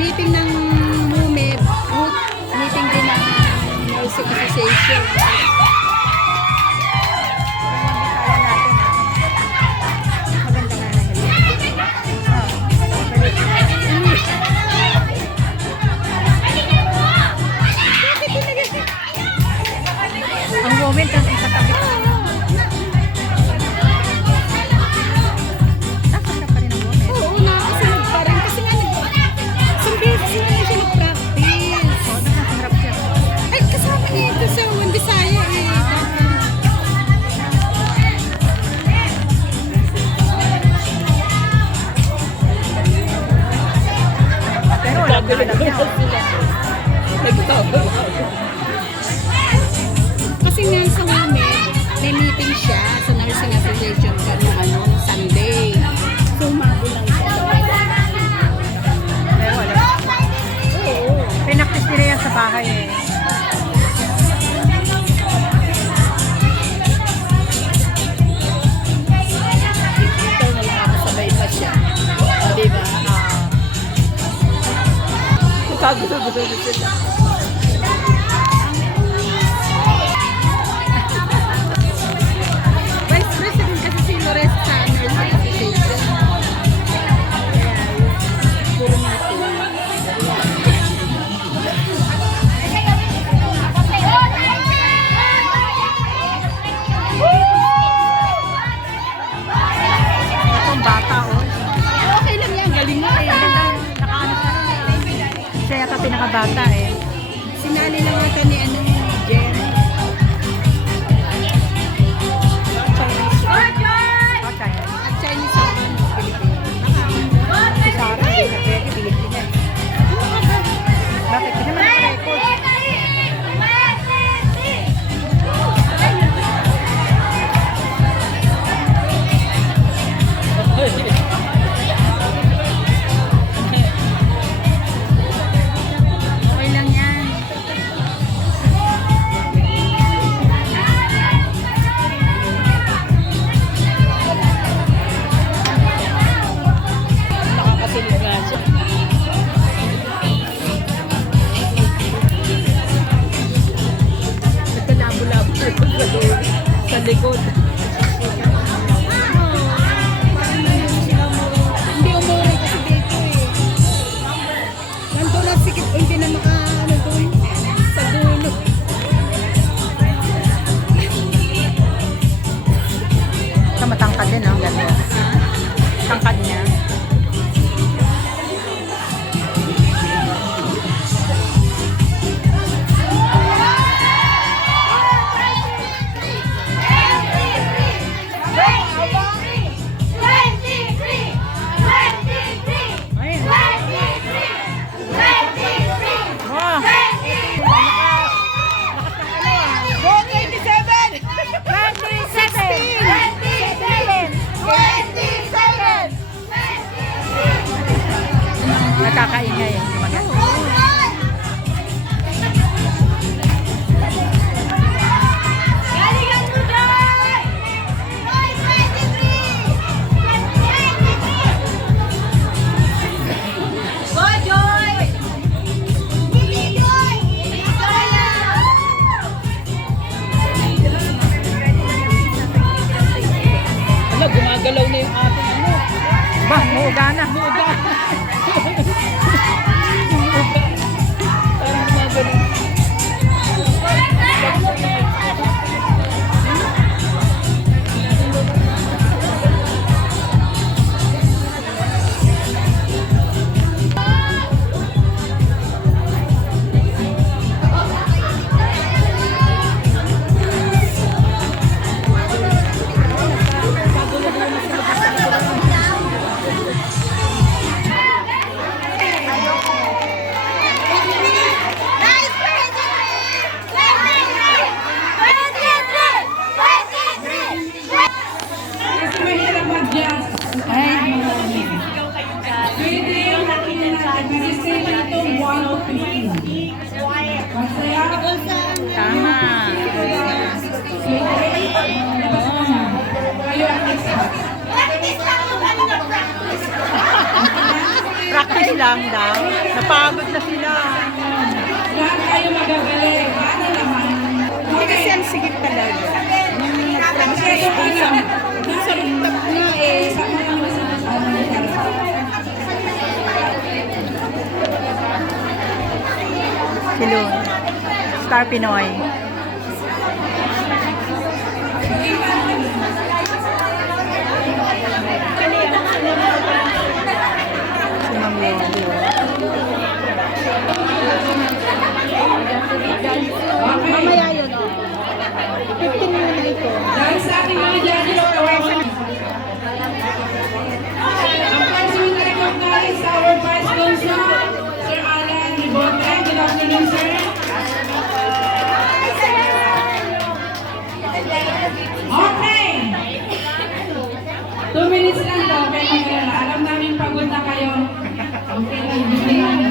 meeting ng MUME, meeting din ng Nursing Association. Ang moment ang katabi ko. Nasa ka pa rin ang moment. Oo, nakasunod pa rin. Kasi nga, isang beses na siya nag-practice. Oo, nakasarap siya. Ay, kasama niya ito sa Bisaya eh. Pero walang alam niya. Kasi nga sa MUME, may meeting siya sa Nursing Association ka noong Sunday. So, magulang siya. Pero wala. Oo. Pinaktis nila yan sa bahay eh. Ito na lang nakasabay pa siya. O, diba? Kagulo-gulo na sila. Vice President kasi si Lores sa Nursing Association. Kaya yun, puro natin. Itong bata oh. Okay lang yan, galing nga eh. Nakaano siya rin eh. Siya yata pinakabata eh. Sinali lang ata ni Jen. Okay. At Chinese ako ng Pilipinas. Si Sarah hindi na pwede. Pilipinas. Bakit? Hindi naman naka-record. Okay lang yan. Nakakasilip nga siya. Nagkalabo-labo sa likod. Hindi umuwi kasi dito eh. Nandun na sikip, hindi na makaano doon sa dulo. Ito matangkad din oh. Ganda. Tangkad niya. Ayun. Wow. Go 27! 27! Nakakaingay eh. Maganda. Ano, gumagalaw na yung ating ano. Ba, muuga na. Muda. practice lang daw. Napagod na sila. Lahat tayo magagaling. Paano naman? Hindi kasi ang sigit talaga. Yung nag-practice dun sa rooftop nga eh. Sama lang na sinasabi ng karapatan. Silun. Star Pinoy. Si Ma'am Lolo. Mamaya yun, oh. 15 muna ito. Dahil sa ating mga judges, kawawan. Ang first one to recognize our Vice Consul, Sir Alan Ribote. Good afternoon, sir. Okay. 2 minutes lang daw, kaya mag-alala. Alam namin pagod na kayo. Okay lang, hindi namin.